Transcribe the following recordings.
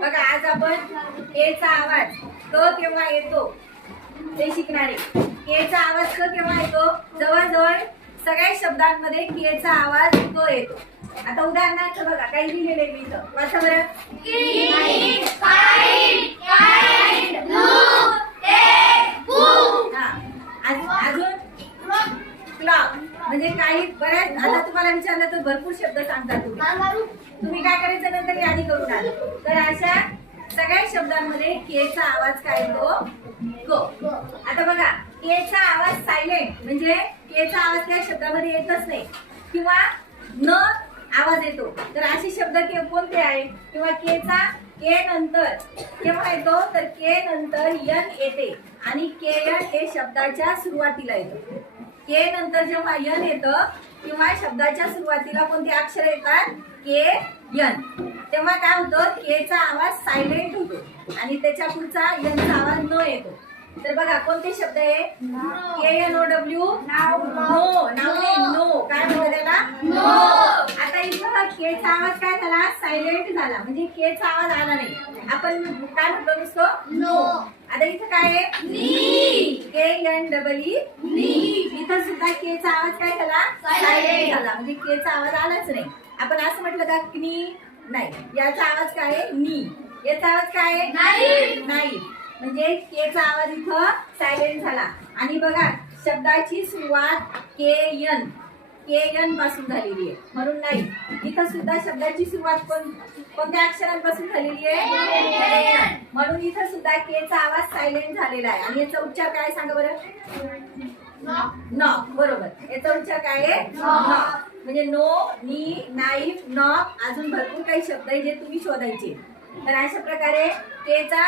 बघा आज आपण के चा आवाज क केव्हा येतो ते शिकणार आहे. के चा आवाज क केव्हा येतो? जवळजवळ सगळ्या शब्दांमध्ये के चा आवाज क येतो. आता उदाहरणार्थ बघा काही लिहिलेले मी इथं वाचा बरं. अजून क्लॉक म्हणजे काही बऱ्याच. आता तुम्हाला विचारलं तर भरपूर शब्द सांगतात तुम्ही काय करायचं नंतर यादी करून आलं तर अशा सगळ्या शब्दांमध्ये के चा आवाज काय येतो? क. आता बघा के चा आवाज सायलेंट म्हणजे के चा आवाज त्या शब्दामध्ये येतच नाही किंवा न आवाज येतो तर असे शब्द कोणते आहे? किंवा के चा के नंतर केव्हा येतो तर के नंतर यन येते आणि के यन हे शब्दाच्या सुरुवातीला येतं. के नंतर जेव्हा यन येतं किंवा शब्दाच्या सुरुवातीला कोणते अक्षर येतात? के यन. तेव्हा काय होतं? के चा आवाज सायलेंट होतो आणि त्याच्या पुढचा यनचा आवाज न येतो. तर बघा कोणते शब्द आहे? K N O W no. No काय म्हणतो त्याला? नो. आता इथं के चा आवाज काय झाला? सायलेंट झाला म्हणजे के चा आवाज आला नाही. आपण काय म्हणतो नुसतं? नो. आता इथं काय आहे? नी. के एन डबल ई नी. इथं सुद्धा के चा आवाज काय झाला? सायलेंट झाला म्हणजे के चा आवाज आलाच नाही. आपण असं म्हटलं का नी? नाही. याचा आवाज काय आहे? नी. याचा आवाज काय आहे? नाही. म्हणजे के चा आवाज इथं सायलेंट झाला. आणि बघा शब्दाची सुरुवात के एन पासून झालेली आहे म्हणून नाही. इथं सुद्धा शब्दाची सुरुवात कोणत्या अक्षरांपासून झालेली आहे? म्हणून इथं सुद्धा के चा आवाज सायलेंट झालेला आहे. आणि याचा उच्चार काय सांगा बरं? नॉक. बरोबर. याचा उच्चार काय आहे? नॉक. म्हणजे नो, नी, नाईफ, नॉक अजून भरपूर काही शब्द आहे जे तुम्ही शोधायचे. तर अशा प्रकारे के चा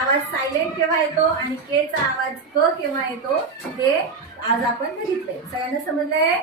आवाज सायलेंट केव्हा येतो आणि के चा आवाज क केव्हा येतो ते आज आपण बघितलंय. सगळ्यांना समजलंय?